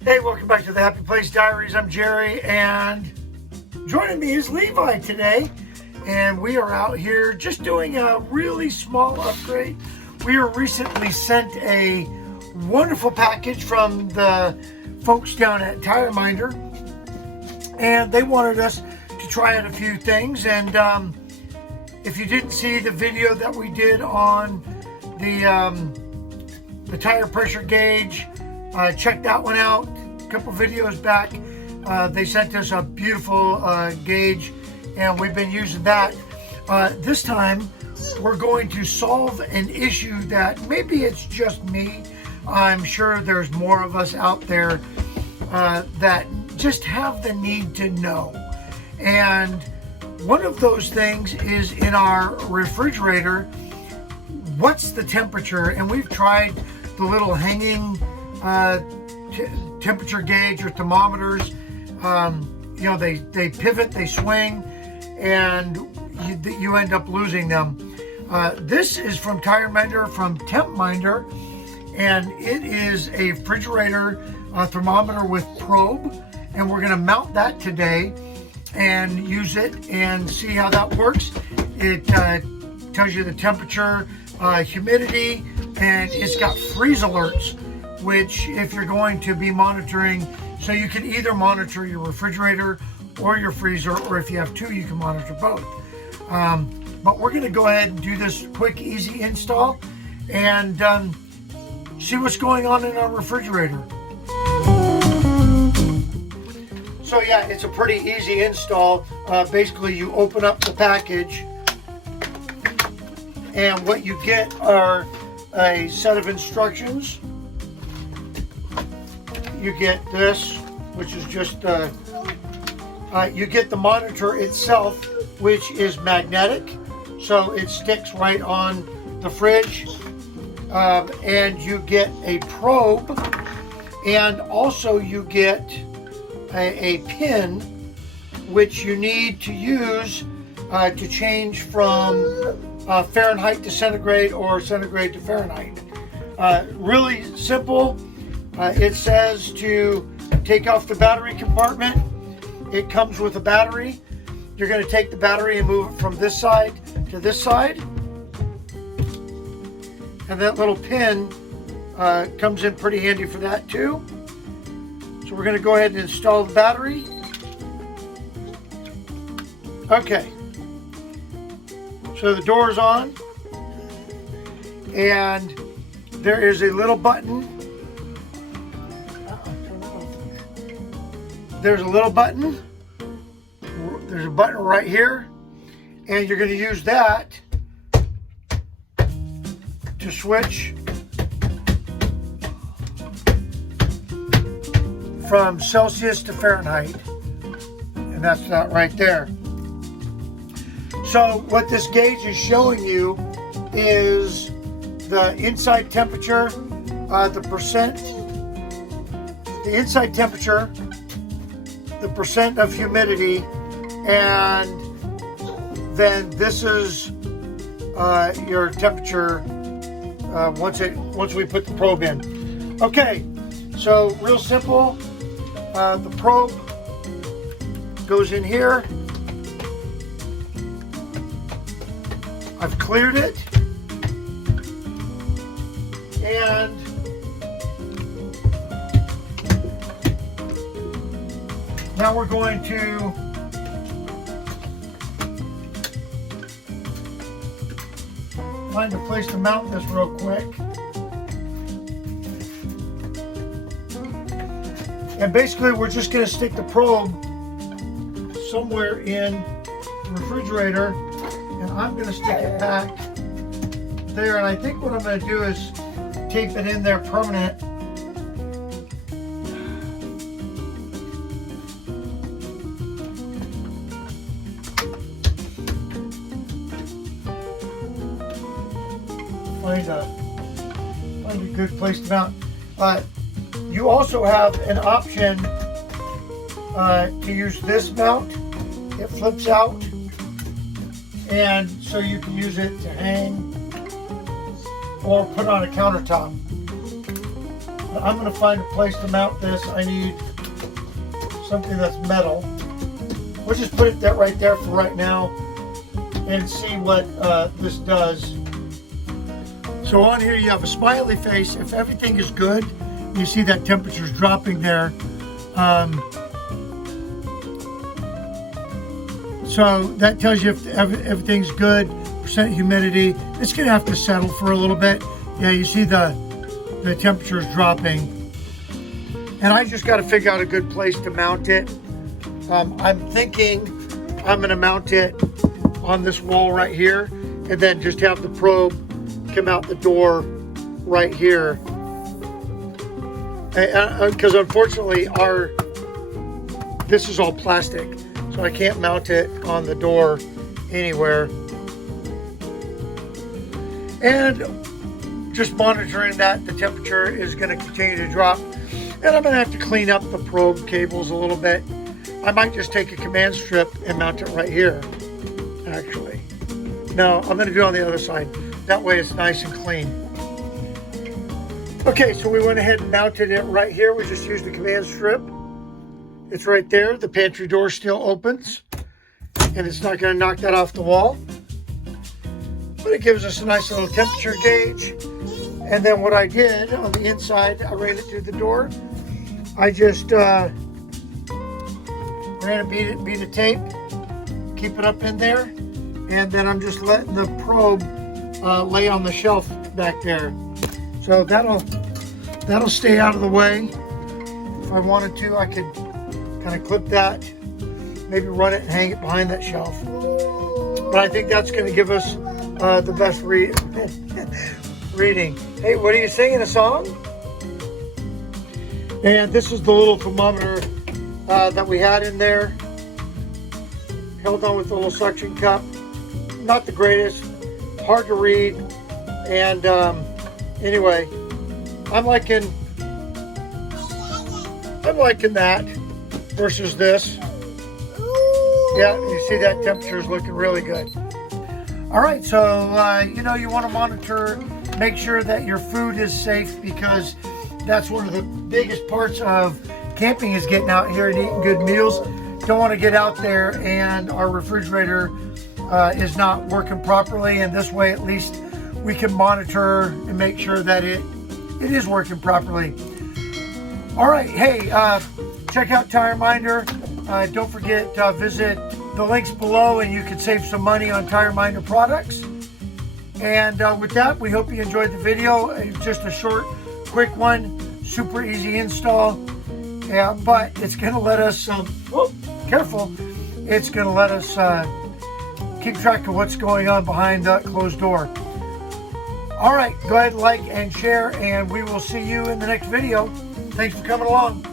Hey, welcome back to the Happy Place Diaries. I'm Jerry, and joining me is Levi today. And we are out here just doing a really small upgrade. We were recently sent a wonderful package from the folks down at TireMinder, and they wanted us to try out a few things. And if you didn't see the video that we did on the tire pressure gauge, check that one out. A couple videos back, they sent us a beautiful gauge, and we've been using that. This time we're going to solve an issue that maybe it's just me. I'm sure there's more of us out there that just have the need to know. And one of those things is in our refrigerator, what's the temperature? And we've tried the little hanging temperature gauge or thermometers. You know, they pivot, they swing, and you end up losing them. This is from TireMinder, from Tempminder, and it is a refrigerator thermometer with probe, and we're going to mount that today and use it and see how that works. It tells you the temperature, humidity, and it's got freeze alerts, which if you're going to be monitoring, so you can either monitor your refrigerator or your freezer, or if you have two, you can monitor both. But we're going to go ahead and do this quick, easy install and see what's going on in our refrigerator. So yeah, it's a pretty easy install. Basically, you open up the package, and what you get are a set of instructions. You get this, which is just, you get the monitor itself, which is magnetic, so it sticks right on the fridge. And you get a probe, and also you get a pin, which you need to use to change from Fahrenheit to centigrade or centigrade to Fahrenheit. Really simple. It says to take off the battery compartment. It comes with a battery. You're going to take the battery and move it from this side to this side. And that little pin comes in pretty handy for that too. So we're going to go ahead and install the battery. Okay. So the door is on, and there is a little button. There's a little button. There's a button right here, and you're going to use that to switch from Celsius to Fahrenheit, and that's that right there. So what this gauge is showing you is the inside temperature, the inside temperature, the percent of humidity, and then this is your temperature once we put the probe in. Okay, so real simple. The probe goes in here. I've cleared it, and now we're going to find a place to mount this real quick. And basically we're just going to stick the probe somewhere in the refrigerator, and I'm going to stick it back there. And I think what I'm going to do is tape it in there permanent. Find a good place to mount. You also have an option to use this mount. It flips out, and so you can use it to hang or put on a countertop. I'm going to find a place to mount this. I need something that's metal. We'll just put it right there for right now and see what this does. So on here you have a smiley face. If everything is good, you see that temperature's dropping there. So that tells you if everything's good, percent humidity. It's gonna have to settle for a little bit. Yeah, you see the temperature's dropping. And I just gotta figure out a good place to mount it. I'm thinking I'm gonna mount it on this wall right here and then just have the probe come out the door right here. Because unfortunately this is all plastic, so I can't mount it on the door anywhere. And just monitoring that the temperature is going to continue to drop, and I'm going to have to clean up the probe cables a little bit. I might just take a command strip and mount it right here, actually. No, I'm going to do it on the other side. That way it's nice and clean. Okay, so we went ahead and mounted it right here. We just used the command strip. It's right there. The pantry door still opens, and it's not going to knock that off the wall. But it gives us a nice little temperature gauge. And then what I did on the inside, I ran it through the door. I just ran a bead of tape, keep it up in there, and then I'm just letting the probe lay on the shelf back there. So that'll stay out of the way. If I wanted to, I could kind of clip that, maybe run it and hang it behind that shelf. But I think that's going to give us the best reading. Hey, what are you singing, a song? And this is the little thermometer that we had in there. Held on with a little suction cup. Not the greatest, hard to read. And anyway, I'm liking that versus this. Yeah, you see that temperature is looking really good. All right, so you want to monitor, make sure that your food is safe, because that's one of the biggest parts of camping is getting out here and eating good meals. Don't want to get out there and our refrigerator is not working properly, and this way at least we can monitor and make sure that it is working properly. All right, hey, check out TireMinder. Don't forget to visit the links below and you can save some money on TireMinder products. And with that, we hope you enjoyed the video. It's just a short, quick one, super easy install. Yeah, but it's gonna let us, careful, it's gonna let us keep track of what's going on behind that closed door. All right, go ahead, like and share, and we will see you in the next video. Thanks for coming along.